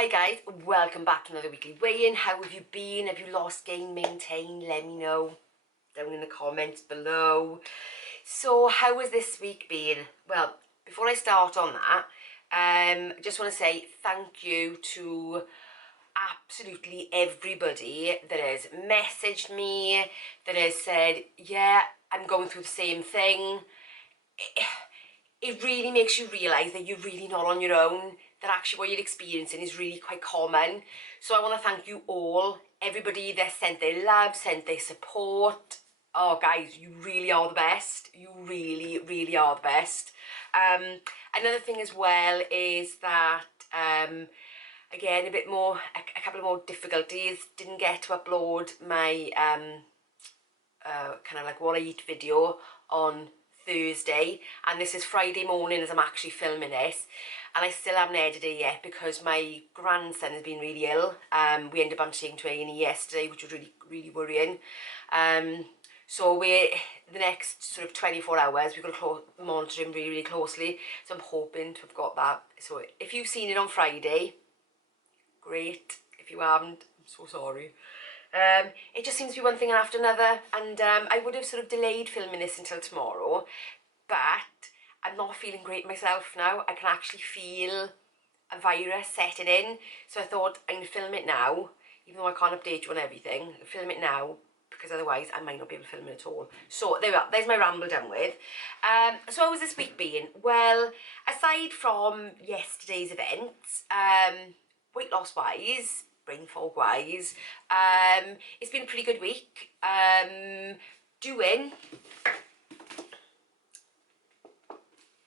Hi guys, welcome back to another weekly weigh-in. How have you been? Have you lost, gained, maintained? Let me know down in the comments below. So how has this week been? Well, before I start on that, I just want to say thank you to absolutely everybody that has messaged me, that has said, yeah, I'm going through the same thing. It really makes you realise that you're really not on your own, that actually what you're experiencing is really quite common. So I want to thank you all, everybody that sent their love, sent their support. Oh guys, you really are the best. You really, really are the best. Another thing as well is that, again, a couple of more difficulties. Didn't get to upload my kind of like what I eat video on Thursday, and this is Friday morning as I'm actually filming this, and I still haven't edited it yet because my grandson has been really ill. We ended up taking to A&E yesterday, which was really worrying. So the next sort of 24 hours we're going to monitor him really closely, so I'm hoping to have got that. So if you've seen it on Friday, great. If you haven't, I'm so sorry. It just seems to be one thing after another, and I would have sort of delayed filming this until tomorrow, but I'm not feeling great myself now. I can actually feel a virus setting in, so I thought I'm going to film it now, even though I can't update you on everything. Film it now, because otherwise I might not be able to film it at all. So there we are, there's my ramble done with. So how was this week been? Well, aside from yesterday's events, weight loss wise, brain fog wise, it's been a pretty good week. Doing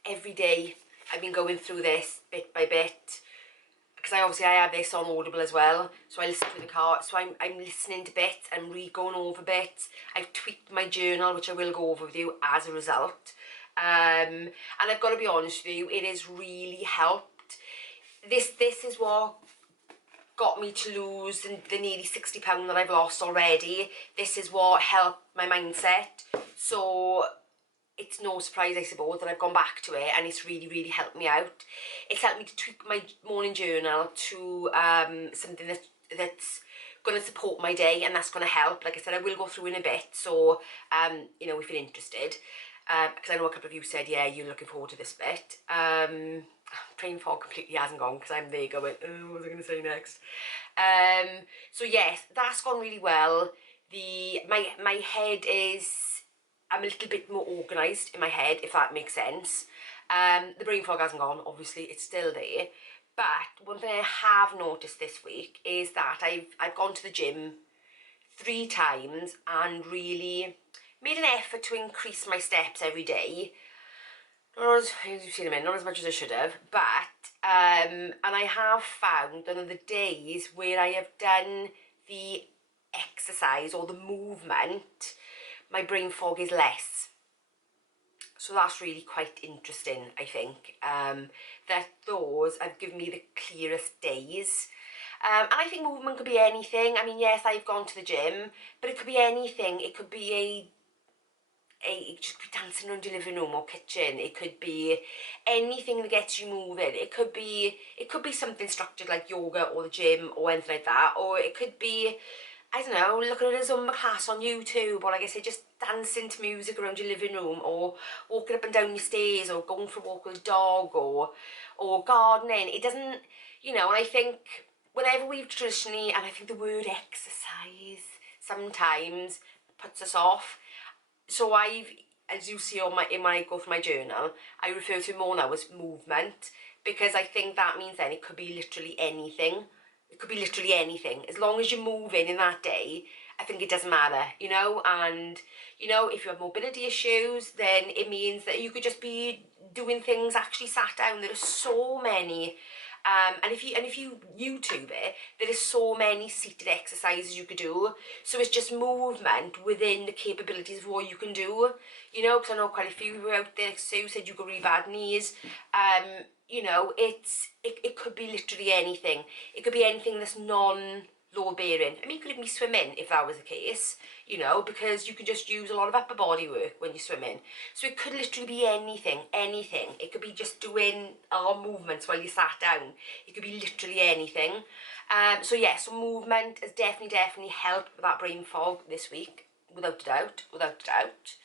every day, I've been going through this bit by bit, because I have this on Audible as well, so I listen to the car, so I'm listening to bits and going over bits. I've tweaked my journal, which I will go over with you as a result, and I've got to be honest with you, it has really helped. This is what got me to lose the nearly 60 pounds that I've lost already. This is what helped my mindset, so it's no surprise, I suppose, that I've gone back to it, and it's really helped me out. It's helped me to tweak my morning journal to something that's going to support my day, and that's going to help. Like I said, I will go through in a bit, so you know, if you're interested, because I know a couple of you said, yeah, you're looking forward to this bit. Brain fog completely hasn't gone, because I'm there going, oh, what was I going to say next? So yes, that's gone really well. My head is, I'm a little bit more organised in my head, if that makes sense. The brain fog hasn't gone, obviously, it's still there. But one thing I have noticed this week is that I've gone to the gym 3 times and really made an effort to increase my steps every day. Not as you've seen not as much as I should have, but and I have found that on the days where I have done the exercise or the movement, my brain fog is less. So that's really quite interesting, I think, that those have given me the clearest days. And I think movement could be anything. I mean, yes, I've gone to the gym, but it could be anything. It could be it could be dancing around your living room or kitchen. It could be anything that gets you moving. It could be something structured like yoga or the gym or anything like that, or it could be, I don't know, looking at a Zumba class on YouTube, or like I say, just dancing to music around your living room, or walking up and down your stairs, or going for a walk with a dog, or gardening. It doesn't, you know, and I think whenever we've traditionally, and I think the word exercise sometimes puts us off. So as you see when I go through my journal, I refer to it more now as movement, because I think that means then it could be literally anything. It could be literally anything. As long as you're moving in that day, I think it doesn't matter, you know. And, you know, if you have mobility issues, then it means that you could just be doing things actually sat down. There are so many, and if you YouTube it, there is so many seated exercises you could do. So it's just movement within the capabilities of what you can do, you know, because I know quite a few out there, like Sue said, you've got really bad knees. You know, it could be literally anything. It could be anything that's lower bearing. I mean, you could even be swimming if that was the case, you know, because you can just use a lot of upper body work when you're swimming. So it could literally be anything, anything. It could be just doing arm movements while you sat down. It could be literally anything. So yeah, so movement has definitely helped with that brain fog this week, without a doubt, without a doubt.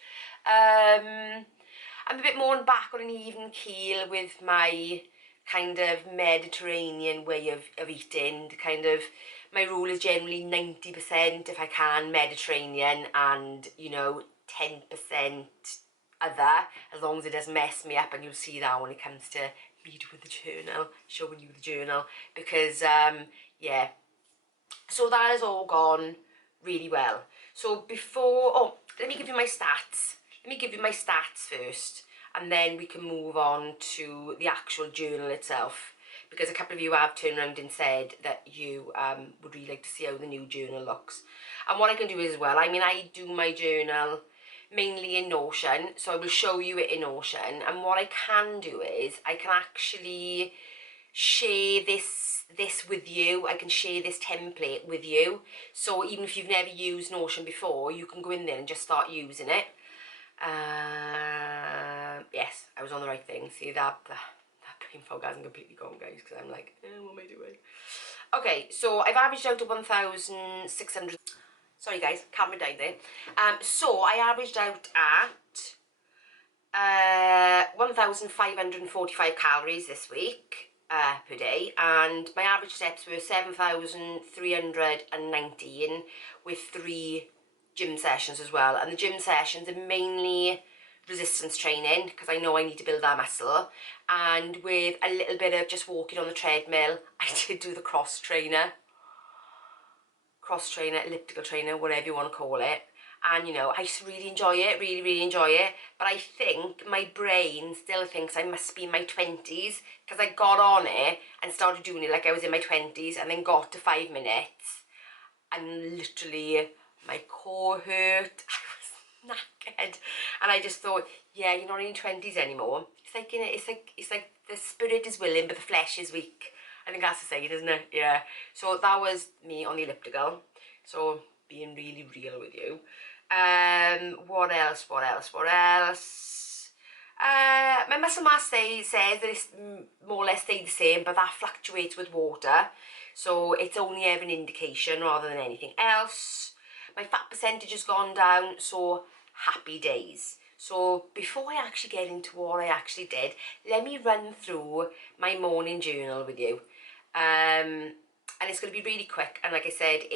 I'm a bit more back on an even keel with my kind of Mediterranean way of eating. Kind of, my rule is generally 90% if I can Mediterranean and, you know, 10% other, as long as it doesn't mess me up. And you'll see that when it comes to me doing the journal, showing you the journal, because yeah, so that has all gone really well. So before, oh, let me give you my stats. Let me give you my stats first, and then we can move on to the actual journal itself, because a couple of you have turned around and said that you would really like to see how the new journal looks. And what I can do as well, I mean, I do my journal mainly in Notion, so I will show you it in Notion. And what I can do is I can actually share this with you. I can share this template with you, so even if you've never used Notion before, you can go in there and just start using it. Yes, I was on the right thing. See that brain fog hasn't completely gone, guys, because I'm like, what am I doing? Okay, so I've averaged out to 1,600. Sorry guys, camera down there. So I averaged out at 1,545 calories this week per day, and my average steps were 7,319 with 3 gym sessions as well. And the gym sessions are mainly resistance training, because I know I need to build that muscle, and with a little bit of just walking on the treadmill. I did do the cross trainer, elliptical trainer, whatever you want to call it. And, you know, I just really enjoy it, really enjoy it. But I think my brain still thinks I must be in my 20s, because I got on it and started doing it like I was in my 20s, and then got to 5 minutes and literally my core hurt. I was knackered, and I just thought, yeah, you're not in your 20s anymore. It's like, you know, it's like the spirit is willing but the flesh is weak. I think that's the saying, isn't it? Yeah. So that was me on the elliptical. So being really real with you. What else? My muscle mass says that it's more or less stayed the same, but that fluctuates with water. So it's only ever an indication rather than anything else. My fat percentage has gone down, so happy days. So before I actually get into what I actually did, let me run through my morning journal with you. And it's going to be really quick, and like I said,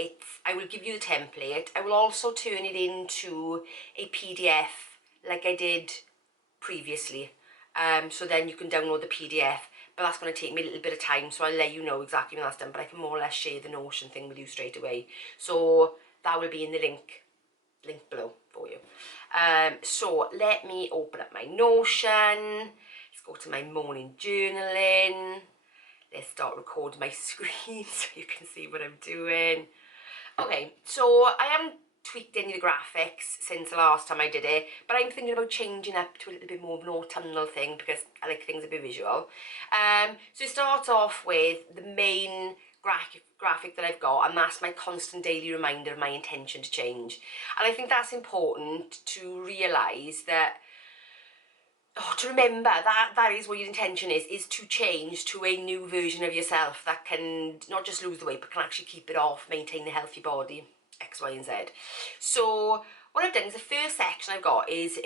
I will give you the template. I will also turn it into a PDF like I did previously, so then you can download the PDF, but that's going to take me a little bit of time, so I'll let you know exactly when that's done, but I can more or less share the Notion thing with you straight away. So that will be in the link below for you. So let me open up my Notion. Let's go to my morning journaling. Let's start recording my screen so you can see what I'm doing. Okay, so I haven't tweaked any of the graphics since the last time I did it, but I'm thinking about changing up to a little bit more of an autumnal thing, because I like things a bit visual. So it starts off with the main graphic that I've got, and that's my constant daily reminder of my intention to change. And I think that's important to realise that, to remember that is what your intention is to change to a new version of yourself that can not just lose the weight, but can actually keep it off, maintain a healthy body, X, Y, and Z. So what I've done is the first section I've got is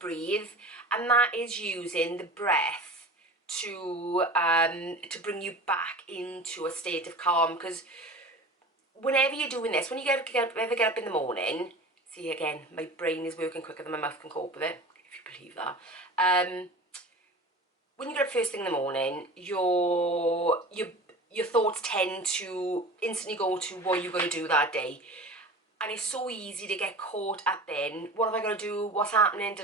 breathe, and that is using the breath to bring you back into a state of calm. Because whenever you're doing this, when you ever get up in the morning, see, again, my brain is working quicker than my mouth can cope with it, if you believe that. When you get up first thing in the morning, your thoughts tend to instantly go to what you're going to do that day. And it's so easy to get caught up in, what have I got to do, what's happening,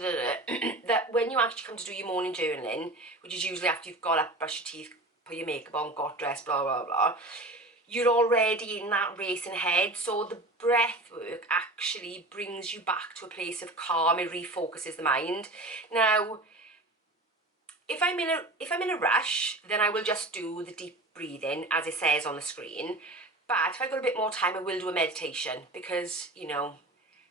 that when you actually come to do your morning journaling, which is usually after you've got up, brushed your teeth, put your makeup on, got dressed, blah, blah, blah, you're already in that racing head. So the breath work actually brings you back to a place of calm. It refocuses the mind. Now, if I'm in a rush, then I will just do the deep breathing as it says on the screen. But if I've got a bit more time, I will do a meditation because, you know,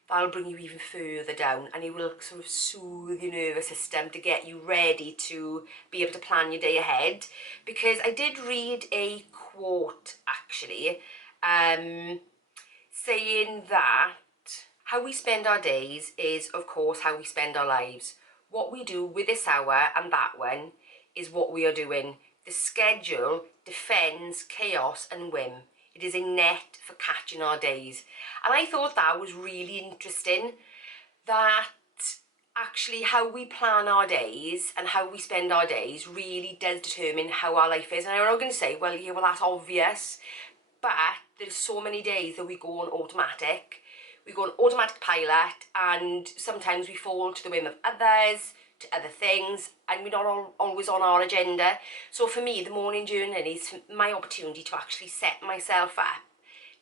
that'll bring you even further down and it will sort of soothe your nervous system to get you ready to be able to plan your day ahead. Because I did read a quote, actually, saying that how we spend our days is, of course, how we spend our lives. What we do with this hour and that one is what we are doing. The schedule defends chaos and whim. It is a net for catching our days. And I thought that was really interesting, that actually how we plan our days and how we spend our days really does determine how our life is. And I'm not going to say, well, yeah, well, that's obvious. But there's so many days that we go on automatic. We go on automatic pilot, and sometimes we fall to the whim of others, to other things, and we're not always on our agenda. So for me, the morning journey is my opportunity to actually set myself up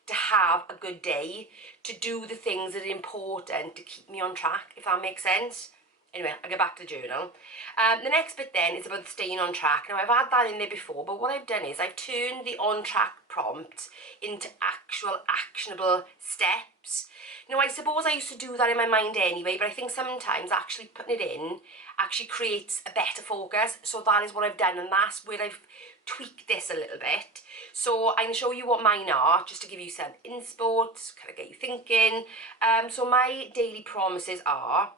to have a good day, to do the things that are important to keep me on track, if that makes sense. Anyway, I'll get back to the journal. The next bit then is about staying on track. Now, I've had that in there before, but what I've done is I've turned the on-track prompt into actual actionable steps. Now, I suppose I used to do that in my mind anyway, but I think sometimes actually putting it in actually creates a better focus. So that is what I've done, and that's where I've tweaked this a little bit. So I'm going to show you what mine are, just to give you some inspo, kind of get you thinking. So my daily promises are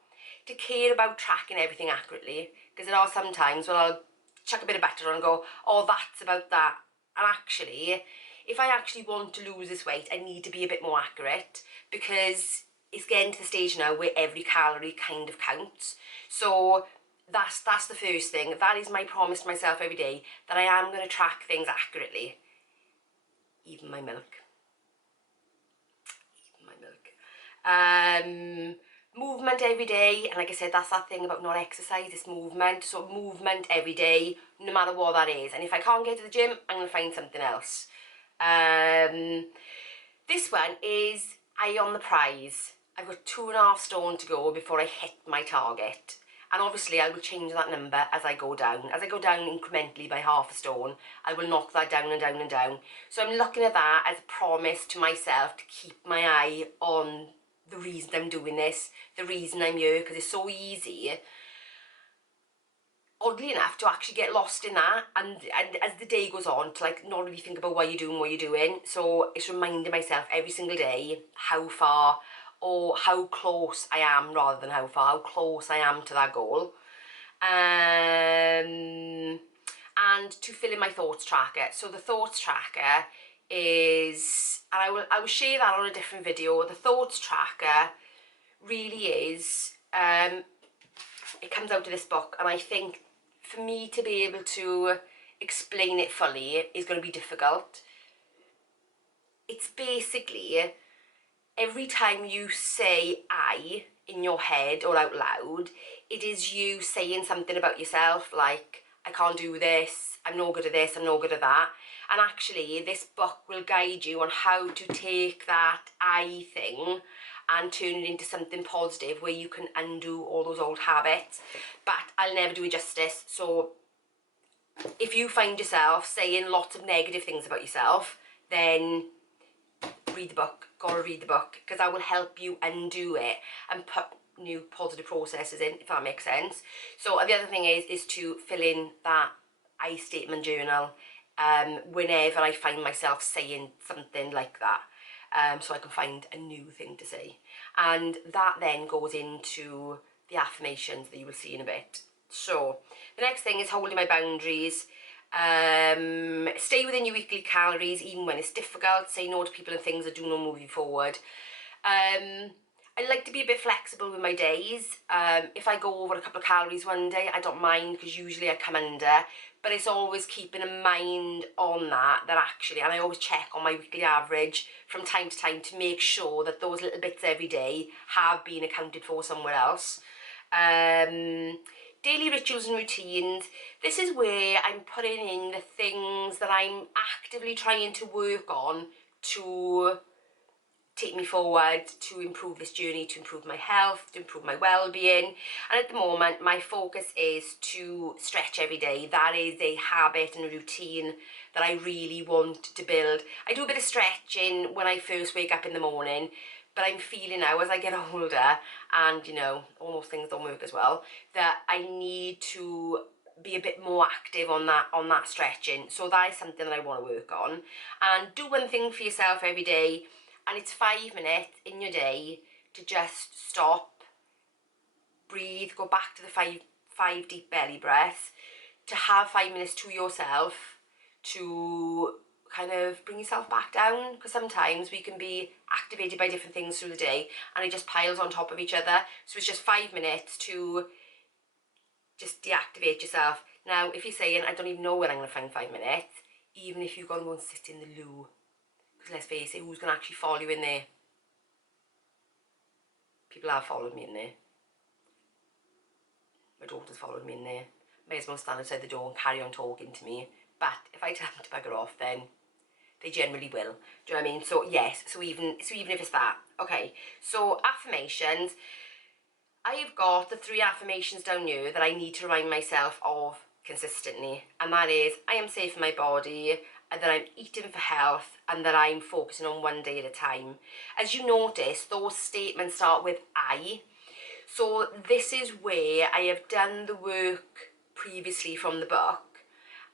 to care about tracking everything accurately, because there are sometimes when I'll chuck a bit of butter on and go, oh, that's about that. And actually, if I actually want to lose this weight, I need to be a bit more accurate, because it's getting to the stage now where every calorie kind of counts. So that's the first thing. That is my promise to myself every day, that I am going to track things accurately. Even my milk. Movement every day, and like I said, that's that thing about not exercise, it's movement. So movement every day, no matter what that is. And if I can't get to the gym, I'm going to find something else. This one is eye on the prize. I've got 2.5 stone to go before I hit my target. And obviously I will change that number as I go down. As I go down incrementally by 0.5 stone, I will knock that down and down and down. So I'm looking at that as a promise to myself to keep my eye on the reason I'm doing this, the reason I'm here, because it's so easy, oddly enough, to actually get lost in that, and as the day goes on, to like not really think about what you're doing. So it's reminding myself every single day how far or how close I am, rather than how close I am to that goal. And to fill in my thoughts tracker. So the thoughts tracker is, and I will share that on a different video. The thoughts tracker really is, it comes out of this book, and I think for me to be able to explain it fully is going to be difficult. It's basically every time you say I in your head or out loud, it is you saying something about yourself, like, I can't do this, I'm no good at this, I'm no good at that. And actually, this book will guide you on how to take that I thing and turn it into something positive where you can undo all those old habits. But I'll never do it justice. So if you find yourself saying lots of negative things about yourself, then read the book. Gotta read the book, because that will help you undo it and put new positive processes in, if that makes sense. So the other thing is to fill in that I statement journal whenever I find myself saying something like that, so I can find a new thing to say. And that then goes into the affirmations that you will see in a bit. So the next thing is holding my boundaries. Stay within your weekly calories even when it's difficult. Say no to people and things that do not move you forward. I like to be a bit flexible with my days. If I go over a couple of calories one day, I don't mind, because usually I come under, but it's always keeping a mind on that actually, and I always check on my weekly average from time to time to make sure that those little bits every day have been accounted for somewhere else. Daily rituals and routines. This is where I'm putting in the things that I'm actively trying to work on to take me forward to improve this journey, to improve my health, to improve my well-being. And at the moment, my focus is to stretch every day. That is a habit and a routine that I really want to build. I do a bit of stretching when I first wake up in the morning, but I'm feeling now as I get older, and you know, almost things don't work as well, that I need to be a bit more active on that stretching. So that is something that I want to work on. And do one thing for yourself every day, and it's 5 minutes in your day to just stop, breathe, go back to the five deep belly breaths, to have 5 minutes to yourself, to kind of bring yourself back down, because sometimes we can be activated by different things through the day and it just piles on top of each other. So it's just 5 minutes to just deactivate yourself. Now, if you're saying, I don't even know when I'm going to find 5 minutes, even if you've got to go and sit in the loo, because let's face it, who's going to actually follow you in there? People have followed me in there. My daughter's followed me in there. May as well stand outside the door and carry on talking to me. But if I tell them to bugger off, then they generally will. Do you know what I mean? So yes, so even if it's that. Okay, so affirmations. I've got the 3 affirmations down here that I need to remind myself of consistently. And that is, I am safe in my body, and that I'm eating for health, and that I'm focusing on one day at a time. As you notice, those statements start with I. So this is where I have done the work previously from the book,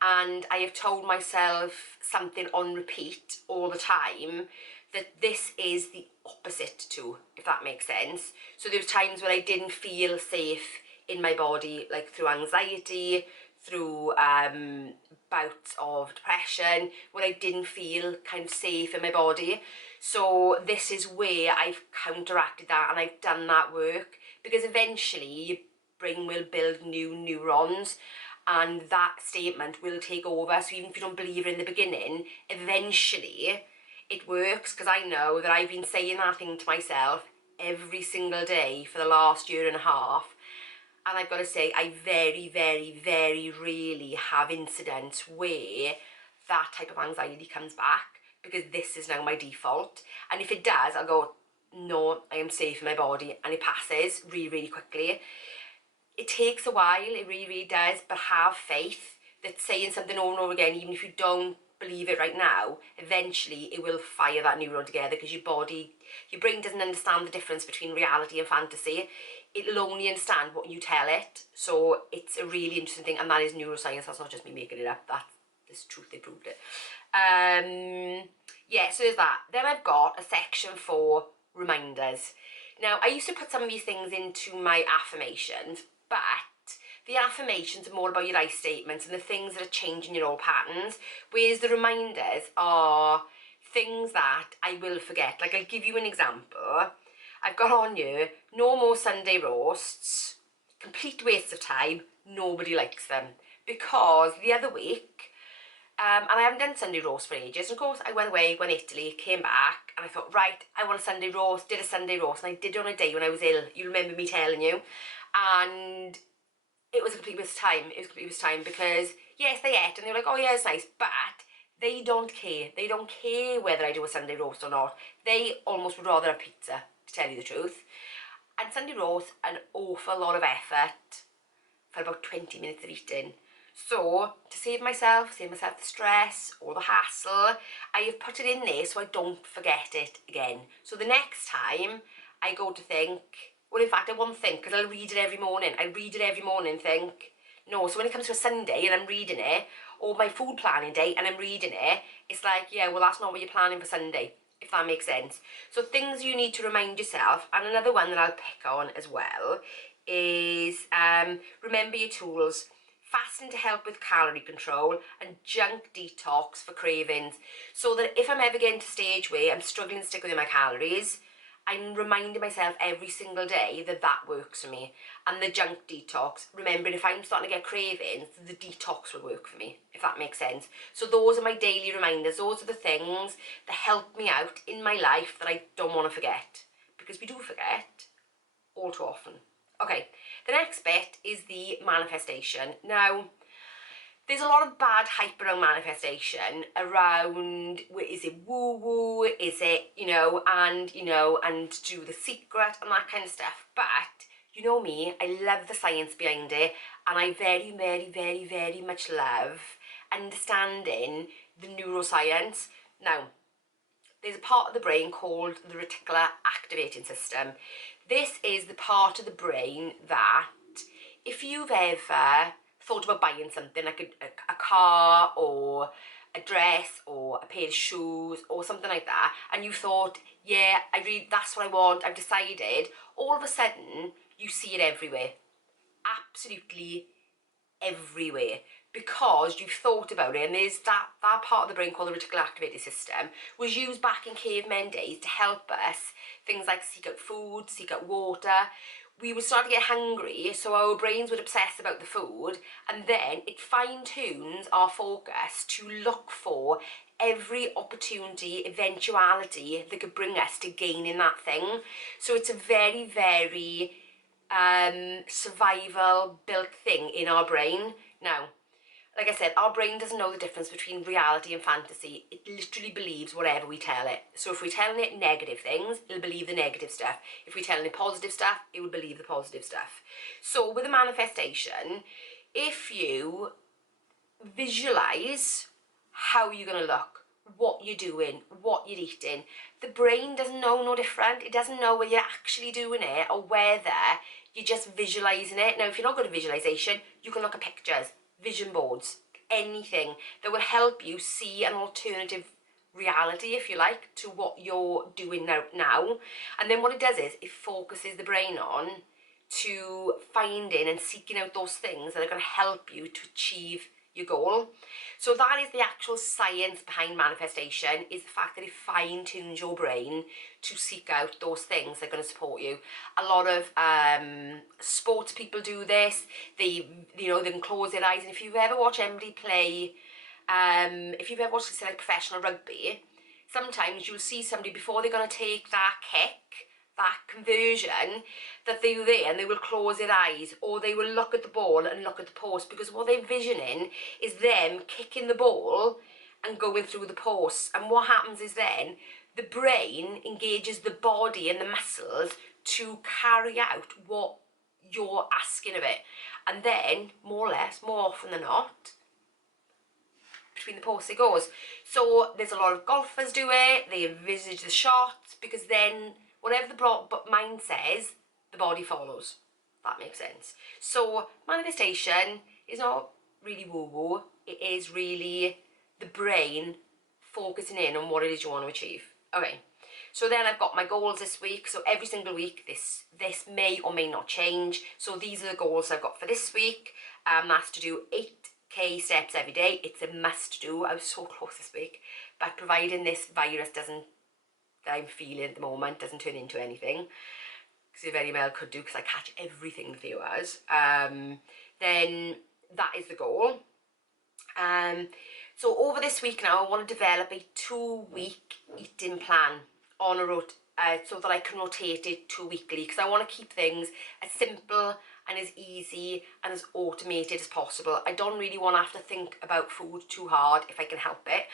and I have told myself something on repeat all the time, that this is the opposite to, if that makes sense. So there was times when I didn't feel safe in my body, like through anxiety, through bouts of depression, where I didn't feel kind of safe in my body. So this is where I've counteracted that, and I've done that work, because eventually your brain will build new neurons, and that statement will take over. So even if you don't believe it in the beginning, eventually it works, because I know that I've been saying that thing to myself every single day for the last year and a half. And I've got to say, I very, very, very rarely have incidents where that type of anxiety comes back, because this is now my default. And if it does, I'll go, no, I am safe in my body, and it passes really, really quickly. It takes a while, it really, really does, but have faith that saying something over and over again, even if you don't believe it right now, eventually it will fire that neuron together, because your brain doesn't understand the difference between reality and fantasy. It'll only understand what you tell it. So it's a really interesting thing, and that is neuroscience. That's not just me making it up, that's truth, they proved it. Yeah, so there's that. Then I've got a section for reminders. Now, I used to put some of these things into my affirmations, but the affirmations are more about your I statements and the things that are changing your old patterns, whereas the reminders are things that I will forget. Like, I'll give you an example. I've got on here, no more Sunday roasts, complete waste of time, nobody likes them. Because the other week, and I haven't done Sunday roast for ages. And of course, I went away, went to Italy, came back, and I thought, right, I want a Sunday roast, did a Sunday roast, and I did it on a day when I was ill. You remember me telling you. And it was a complete waste of time. It was a complete waste of time, because, yes, they ate, and they were like, oh yeah, it's nice, but they don't care. They don't care whether I do a Sunday roast or not. They almost would rather have pizza, to tell you the truth. And Sunday roast, an awful lot of effort for about 20 minutes of eating. So, to save myself the stress or the hassle, I have put it in there so I don't forget it again. So the next time I go to think, well, in fact, I won't think, because I'll read it every morning. I read it every morning and think, no. So when it comes to a Sunday and I'm reading it, or my food planning day and I'm reading it, it's like, yeah, well, that's not what you're planning for Sunday, if that makes sense. So things you need to remind yourself. And another one that I'll pick on as well is remember your tools. Fasting to help with calorie control, and junk detox for cravings. So that if I'm ever getting to a stage where I'm struggling to stick within my calories, I'm reminding myself every single day that that works for me. And the junk detox, remembering if I'm starting to get cravings, the detox will work for me, if that makes sense. So those are my daily reminders. Those are the things that help me out in my life that I don't want to forget, because we do forget all too often. Okay, the next bit is the manifestation. Now, there's a lot of bad hype around manifestation, around, is it woo-woo, is it, and do the secret and that kind of stuff. But you know me, I love the science behind it, and I very, very, very, very much love understanding the neuroscience. Now, there's a part of the brain called the reticular activating system. This is the part of the brain that, if you've ever thought about buying something like a car or a dress or a pair of shoes or something like that, and you thought, yeah, that's what I want, I've decided, all of a sudden you see it everywhere. Absolutely everywhere, because you've thought about it. And there's that part of the brain called the reticular activating system was used back in cavemen days to help us things like seek out food, seek out water. We would start to get hungry, so our brains would obsess about the food, and then it fine-tunes our focus to look for every opportunity, eventuality that could bring us to gaining that thing. So it's a very, very survival built thing in our brain. Now, like I said, our brain doesn't know the difference between reality and fantasy. It literally believes whatever we tell it. So if we're telling it negative things, it'll believe the negative stuff. If we're telling it positive stuff, it will believe the positive stuff. So with a manifestation, if you visualize how you're going to look, what you're doing, what you're eating, the brain doesn't know no different. It doesn't know whether you're actually doing it or whether you're just visualizing it. Now, if you're not good at visualization, you can look at pictures, vision boards, anything that will help you see an alternative reality, if you like, to what you're doing now. And then what it does is it focuses the brain on to finding and seeking out those things that are going to help you to achieve your goal. So that is the actual science behind manifestation, is the fact that it fine-tunes your brain to seek out those things that are going to support you. A lot of sports people do this. They can close their eyes, and if you've ever watched anybody play, if you've ever watched, say, like professional rugby, sometimes you'll see somebody before they're going to take that kick, that conversion, that they're there and they will close their eyes, or they will look at the ball and look at the post, because what they're visioning is them kicking the ball and going through the post. And what happens is then the brain engages the body and the muscles to carry out what you're asking of it. And then, more or less, more often than not, between the posts it goes. So there's a lot of golfers do it. They envisage the shots, because then whatever the mind says, the body follows. That makes sense. So manifestation is not really woo-woo. It is really the brain focusing in on what it is you want to achieve. Okay, so then I've got my goals this week. So every single week, this may or may not change. So these are the goals I've got for this week. That's to do 8K steps every day. It's a must do. I was so close this week, but providing this virus that I'm feeling at the moment doesn't turn into anything, because it very well could do, because I catch everything in a few hours, then that is the goal. So over this week now, I want to develop a 2-week eating plan on a so that I can rotate it to weekly, because I want to keep things as simple and as easy and as automated as possible. I don't really want to have to think about food too hard if I can help it.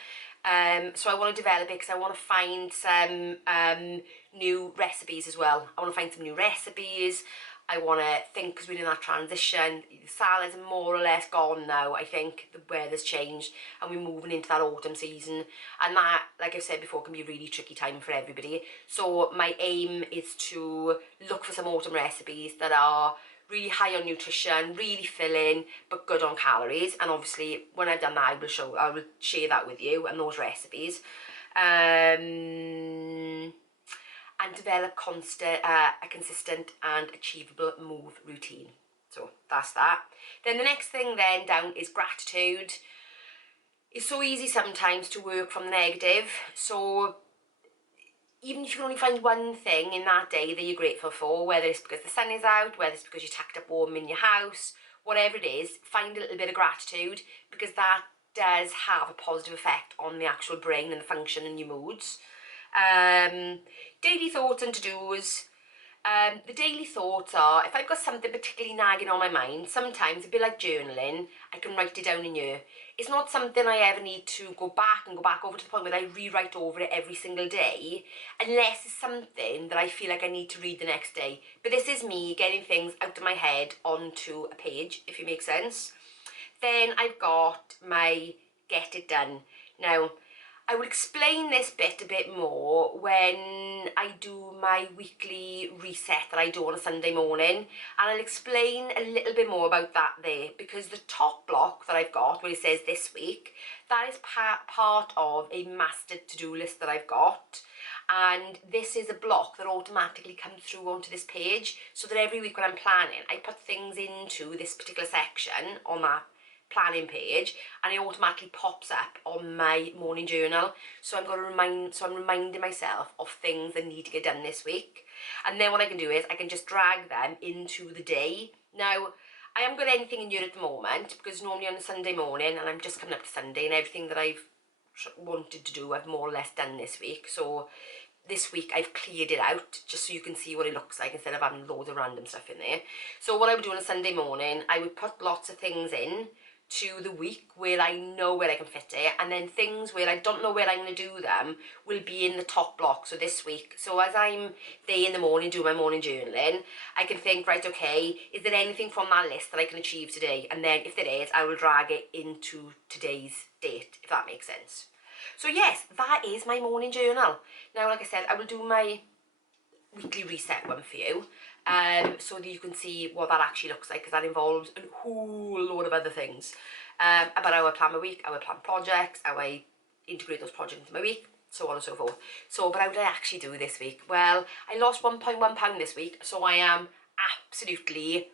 So I want to develop it because I want to find some new recipes as well. I want to find some new recipes. I want to think, because we're in that transition, the salads are more or less gone now. I think the weather's changed and we're moving into that autumn season, and that, like I've said before, can be a really tricky time for everybody. So my aim is to look for some autumn recipes that are really high on nutrition, really filling, but good on calories. And obviously when I've done that, I will share that with you and those recipes. And develop a consistent and achievable move routine. So that's that. Then the next thing then down is gratitude. It's so easy sometimes to work from negative. So even if you can only find one thing in that day that you're grateful for, whether it's because the sun is out, whether it's because you're tucked up warm in your house, whatever it is, find a little bit of gratitude, because that does have a positive effect on the actual brain and the function and your moods. Daily thoughts and to-dos. The daily thoughts are, if I've got something particularly nagging on my mind, sometimes, a bit like journaling, I can write it down in here. It's not something I ever need to go back over to the point where I rewrite over it every single day, unless it's something that I feel like I need to read the next day. But this is me getting things out of my head onto a page, if it makes sense. Then I've got my get it done. Now, I will explain this bit a bit more when I do my weekly reset that I do on a Sunday morning, and I'll explain a little bit more about that there, because the top block that I've got where it says this week, that is part of a mastered to-do list that I've got, and this is a block that automatically comes through onto this page, so that every week when I'm planning, I put things into this particular section on that planning page, and it automatically pops up on my morning journal. So I'm reminding myself of things that need to get done this week. And then what I can do is I can just drag them into the day. Now, I haven't got anything in here at the moment, because normally on a Sunday morning, and I'm just coming up to Sunday, and everything that I've wanted to do I've more or less done this week. So this week I've cleared it out just so you can see what it looks like instead of having loads of random stuff in there. So what I would do on a Sunday morning, I would put lots of things in to the week where I know where I can fit it, and then things where I don't know where I'm going to do them will be in the top block, so this week. So as I'm there in the morning doing my morning journaling, I can think, right, okay, is there anything from that list that I can achieve today? And then if there is, I will drag it into today's date, if that makes sense. So yes, that is my morning journal. Now, like I said, I will do my weekly reset one for you, so that you can see what that actually looks like, because that involves a whole load of other things, about how I plan my week, how I plan projects, how I integrate those projects into my week, so on and so forth. So, but how did I actually do this week? Well, I lost 1.1 pound this week, so I am absolutely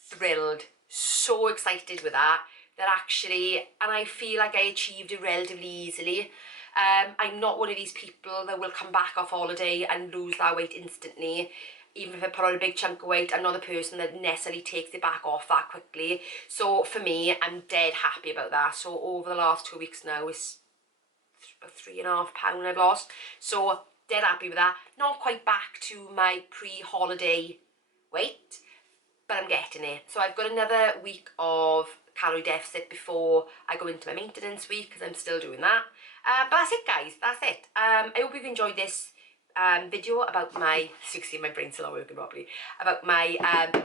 thrilled, so excited with that actually, and I feel like I achieved it relatively easily. I'm not one of these people that will come back off holiday and lose that weight instantly. Even if I put on a big chunk of weight, I'm not the person that necessarily takes it back off that quickly. So for me, I'm dead happy about that. So over the last 2 weeks now, it's about 3.5 pounds I've lost. So dead happy with that. Not quite back to my pre-holiday weight, but I'm getting it. So I've got another week of calorie deficit before I go into my maintenance week, because I'm still doing that. But that's it, guys, that's it. I hope you've enjoyed this video about my, my brain's still not working properly, about my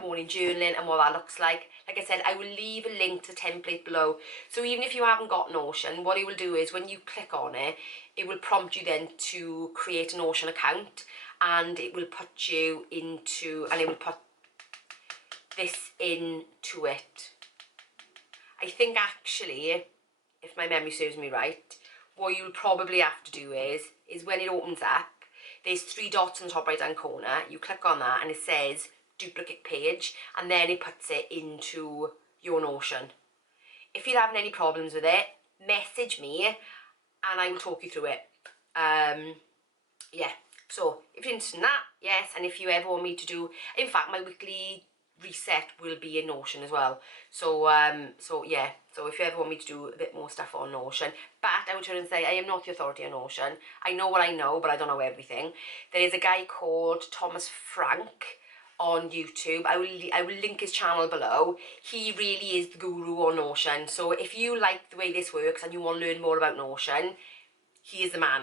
morning journaling and what that looks like. Like I said, I will leave a link to the template below. So even if you haven't got Notion, what it will do is when you click on it, it will prompt you then to create a Notion account, and it will put you into, and it will put this into it. I think actually, if my memory serves me right, what you'll probably have to do is when it opens up, there's 3 dots in the top right hand corner. You click on that and it says duplicate page, and then it puts it into your Notion. If you're having any problems with it, message me and I will talk you through it. Yeah, so if you're interested in that, yes, and if you ever want me to do, in fact, my weekly reset will be in Notion as well. So yeah, so if you ever want me to do a bit more stuff on Notion, but I would turn and say I am not the authority on Notion. I know what I know, but I don't know everything. There is a guy called Thomas Frank on YouTube. I will link his channel below. He really is the guru on Notion. So if you like the way this works and you want to learn more about Notion, he is the man.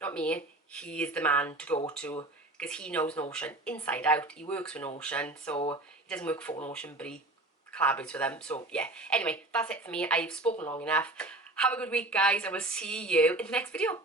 Not me, he is the man to go to, because he knows Notion inside out. He works with Notion, so he doesn't work for Notion, but he collaborates with them. So yeah, anyway, that's it for me. I've spoken long enough. Have a good week, guys. I will see you in the next video.